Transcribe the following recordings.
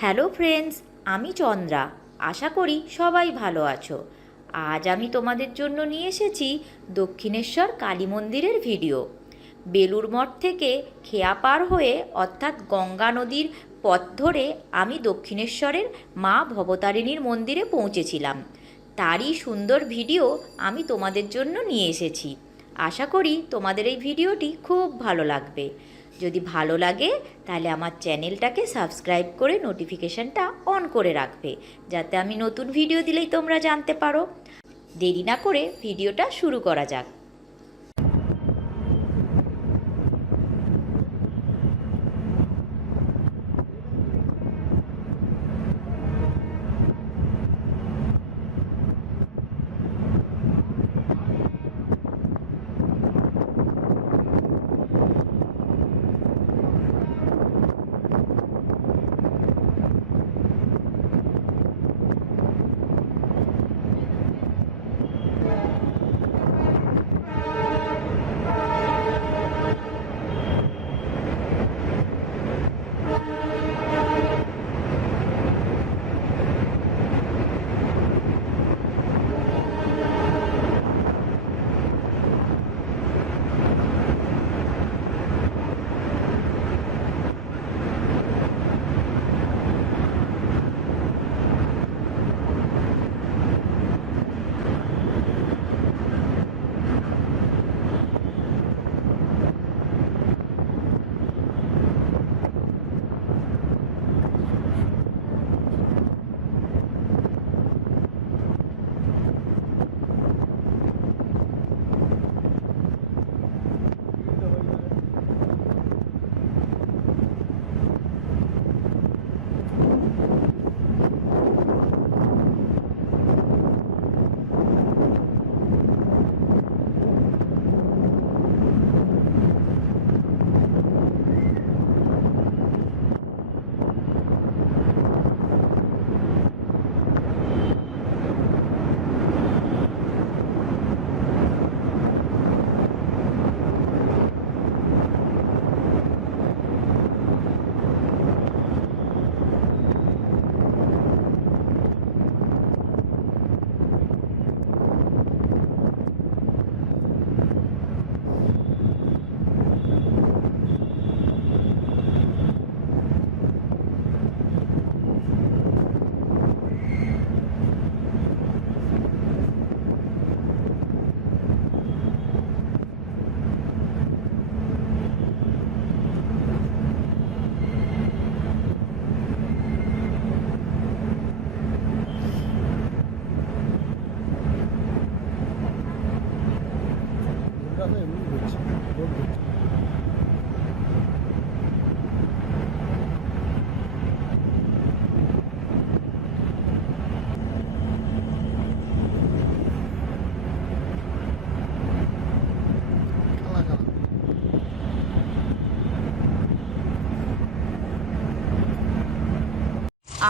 Hello friends, আমি চন্দ্রা। আশা করি সবাই ভালো আছো। আজ আমি তোমাদের জন্য নিয়ে এসেছি দক্ষিণেশ্বর কালী মন্দিরের ভিডিও। বেলুর মঠ থেকে খেয়া পার হয়ে অর্থাৎ গঙ্গা নদীর পথ ধরে আমি দক্ষিণেশ্বরের মা ভবতারিণীর মন্দিরে পৌঁছেছিলাম। তারই সুন্দর ভিডিও আমি তোমাদের জন্য নিয়ে এসেছি। আশা করি তোমাদের এই ভিডিওটি খুব ভালো লাগবে। যদি ভালো লাগে, তাহলে আমার চ্যানেলটাকে সাবস্ক্রাইব করে নোটিফিকেশানটা অন করে রাখবে, যাতে আমি নতুন ভিডিও দিলেই তোমরা জানতে পারো। দেরি না করে ভিডিওটা শুরু করা যাক।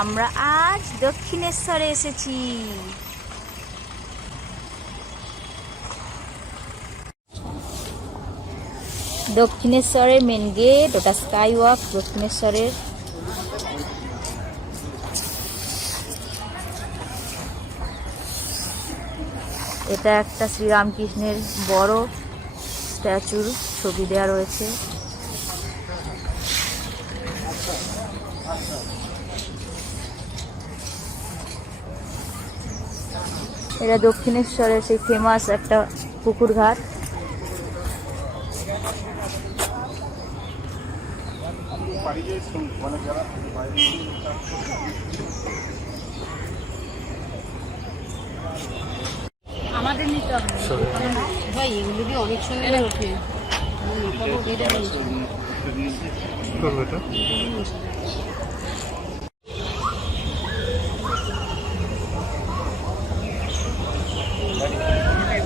আমরা আজ দক্ষিণেশ্বরে এসেছি। দক্ষিণেশ্বরের মেন গেট ওটা স্কাই ওয়াক দক্ষিণেশ্বরের। এটা একটা শ্রীরামকৃষ্ণের বড় স্ট্যাচুর ছবি দেওয়া রয়েছে। এটা দক্ষিণেশ্বরের সেই ফেমাস একটা পুকুর ঘাট আমাদের নিতে হবে ভাই এগুলো কি অনেক সুন্দর ওঠে এটা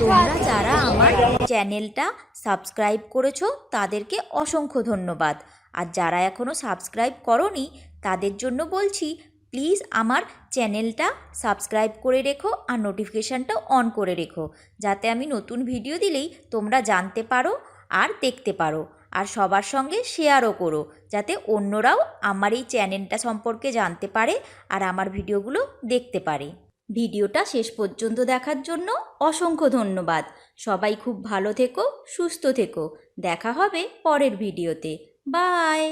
তোমরা যারা আমার চ্যানেলটা সাবস্ক্রাইব করেছ, তাদেরকে অসংখ্য ধন্যবাদ। আর যারা এখনও সাবস্ক্রাইব করনি, তাদের জন্য বলছি, প্লিজ আমার চ্যানেলটা সাবস্ক্রাইব করে রেখো আর নোটিফিকেশানটা অন করে রেখো, যাতে আমি নতুন ভিডিও দিলেই তোমরা জানতে পারো আর দেখতে পারো। আর সবার সঙ্গে শেয়ারও করো, যাতে অন্যরাও আমার এই চ্যানেলটা সম্পর্কে জানতে পারে আর আমার ভিডিওগুলো দেখতে পারে। ভিডিওটা শেষ পর্যন্ত দেখার জন্য অসংখ্য ধন্যবাদ। সবাই খুব ভালো থেকো, সুস্থ থেকো। দেখা হবে পরের ভিডিওতে। বাই!